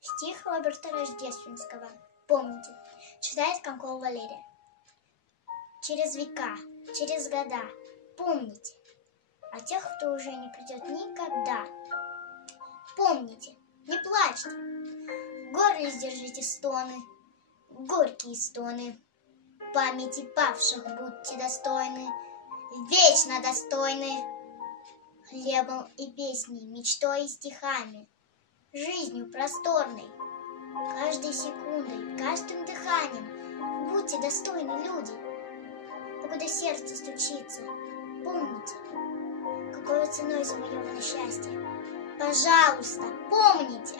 Стих Роберта Рождественского. Помните, читает Комкова Валерия. Через века, через года, помните о тех, кто уже не придет никогда. Помните, не плачьте, в горле сдержите стоны, горькие стоны. Памяти павших будьте достойны, вечно достойны. Хлебом и песней, мечтой и стихами, жизнью просторной, каждой секундой, каждым дыханием будьте достойны, люди. Покуда сердце стучится, помните, какой ценой завоевано счастье. Пожалуйста, помните.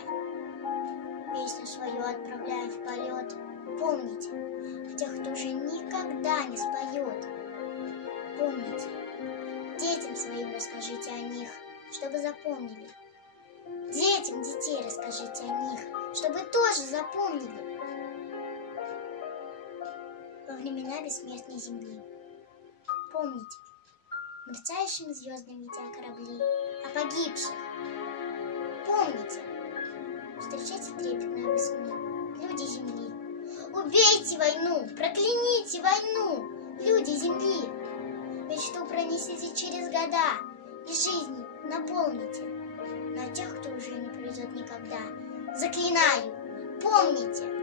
Песню свою отправляя в полет, помните о тех, кто уже никогда не споет. Помните, детям своим расскажите о них, чтобы запомнили. Детям детей расскажите о них, чтобы тоже запомнили. Во времена бессмертной земли помните, мерцающими звездами летя корабли, о погибших. Помните, встречайте трепетную весну, люди земли. Убейте войну, прокляните войну, люди земли. Мечту пронесите через года и жизни наполните. Но тех, кто уже не придет никогда, заклинаю, помните.